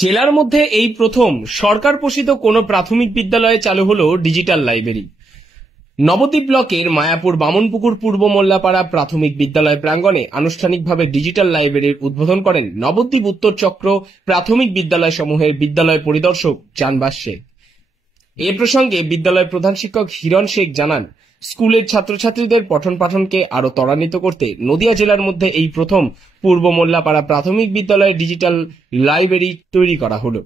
জেলার মধ্যে এই প্রথম সরকার পোষিত কোনো প্রাথমিক বিদ্যালয়ে চালু হলো ডিজিটাল লাইব্রেরি। নবদ্বীপ ব্লকের মায়াপুর বামনপুকুর পূর্ব মোল্লাপাড়া প্রাথমিক বিদ্যালয় প্রাঙ্গণে আনুষ্ঠানিকভাবে ডিজিটাল লাইব্রেরির উদ্বোধন করেন নবদ্বীপ উত্তর চক্র প্রাথমিক বিদ্যালয় সমূহের বিদ্যালয় পরিদর্শক জানবাস শেখ। এ প্রসঙ্গে বিদ্যালয় প্রধান শিক্ষক হিরণ শেখ জানান, স্কুলের ছাত্রছাত্রীদের পঠন পাঠনকে আরো ত্বরান্বিত করতে নদিয়া জেলার মধ্যে এই প্রথম পূর্ব মোল্লাপাড়া প্রাথমিক বিদ্যালয়ে ডিজিটাল লাইব্রেরি তৈরি করা হলো।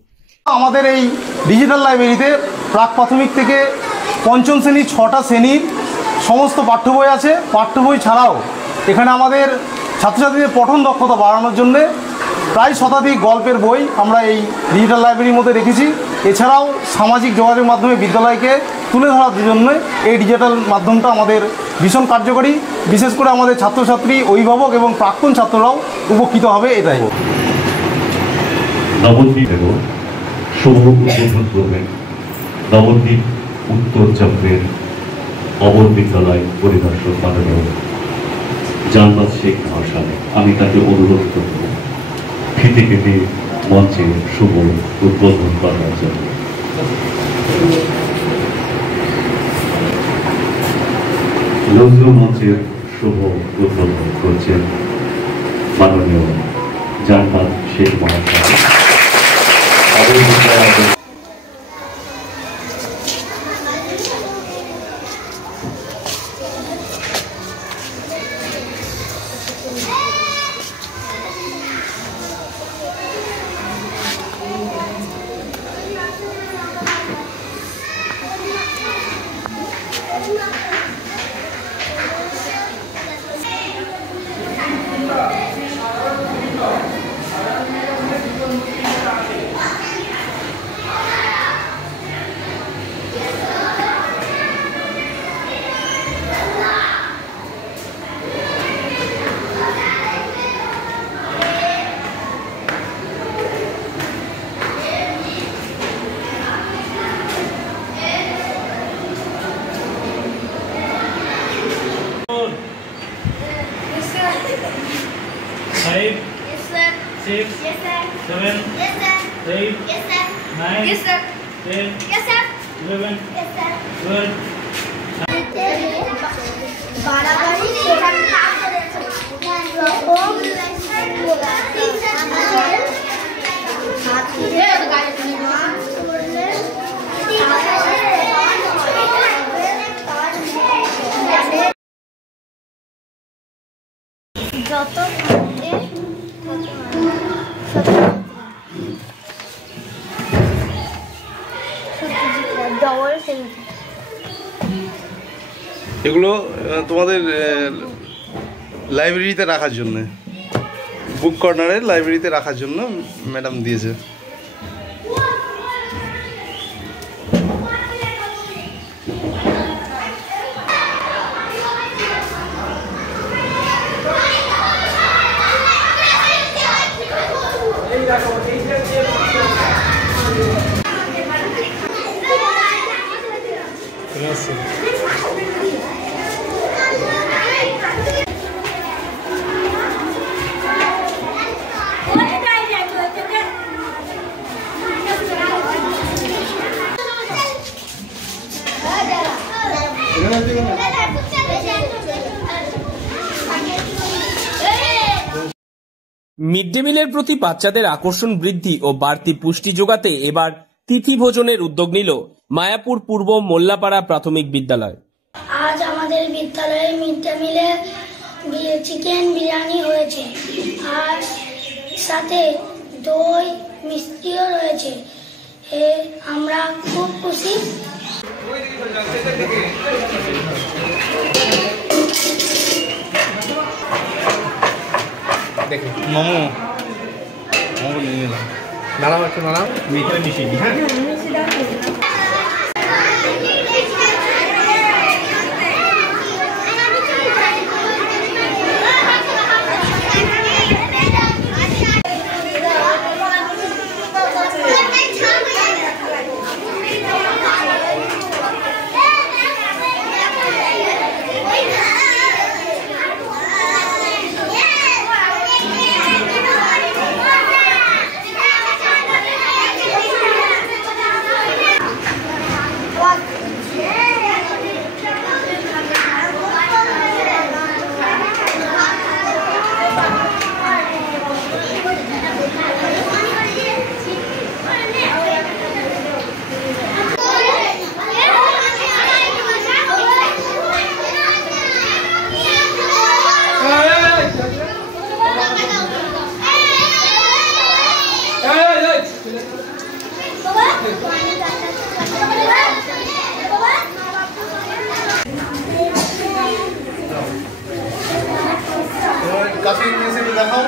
আমাদের এই ডিজিটাল লাইব্রেরিতে প্রাক প্রাথমিক থেকে পঞ্চম শ্রেণী 6টা শ্রেণীর সমস্ত পাঠ্য বই আছে। পাঠ্য বই ছাড়াও এখানে আমাদের ছাত্রছাত্রীদের পঠন দক্ষতা বাড়ানোর জন্য প্রায় শতাধিক গল্পের বই আমরা এই ডিজিটাল লাইব্রেরির মধ্যে রেখেছি। এছাড়াও সামাজিক যোগাযোগ মাধ্যমে বিদ্যালয়কে তুলে ধরার জন্য এই ডিজিটাল মাধ্যমটা আমাদের ভীষণ কার্যকরী। বিশেষ করে আমাদের ছাত্রছাত্রী, অভিভাবক এবং প্রাক্তন ছাত্ররাও উপকৃত হবে। এটাই নবদ্বীপ এবং শুভ উদ্বোধন করবেন নবদ্বীপ উত্তর চক্রের অবর বিদ্যালয় পরিদর্শক মাননীয় জানবাস শেখ মহাশয়। আমি তাকে অনুরোধ করব ফিতে কেটে মঞ্চে শুভ উদ্বোধন করার জন্য। নজরুল মঞ্চের শুভ উদ্বোধন করছেন মাননীয় জানবাস শেখ মহাশয়। Five, yes, sir. 6, yes, sir. 7, yes, sir. 8, yes, sir. 9, yes, sir. 10, yes, sir. 11, yes, sir. 12. এগুলো তোমাদের লাইব্রেরিতে রাখার জন্য, বুক কর্নারের লাইব্রেরিতে রাখার জন্য ম্যাডাম দিয়েছে। মিড ডে মিলের প্রতি বাচ্চাদের আকর্ষণ বৃদ্ধি ও বাড়তি পুষ্টি যোগাতে এবার তিথি ভোজনের উদ্যোগ নিল মায়াপুর পূর্ব মোল্লাপাড়া প্রাথমিক বিদ্যালয়। আজ আমাদের বিদ্যালয়ে মিড ডে মিলে চিকেন বিরিয়ানি হয়েছে, আর সাথে দই মিষ্টিও রয়েছে। আমরা খুব খুশি। মোমো নিয়ে নিলাম। দাঁড়াও একটু, দাঁড়াও, এখানে মিশিয়ে দিই। হ্যাঁ, কাছে নিয়ে এসে দেখাও।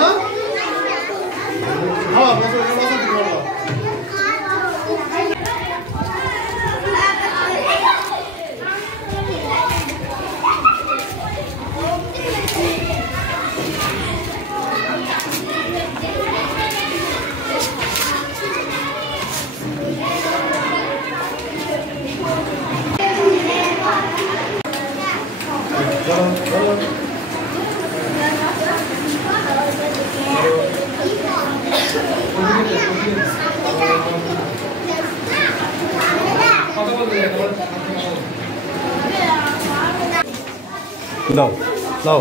না হ্যাঁ বসো বসো কি করবো। দাও দাও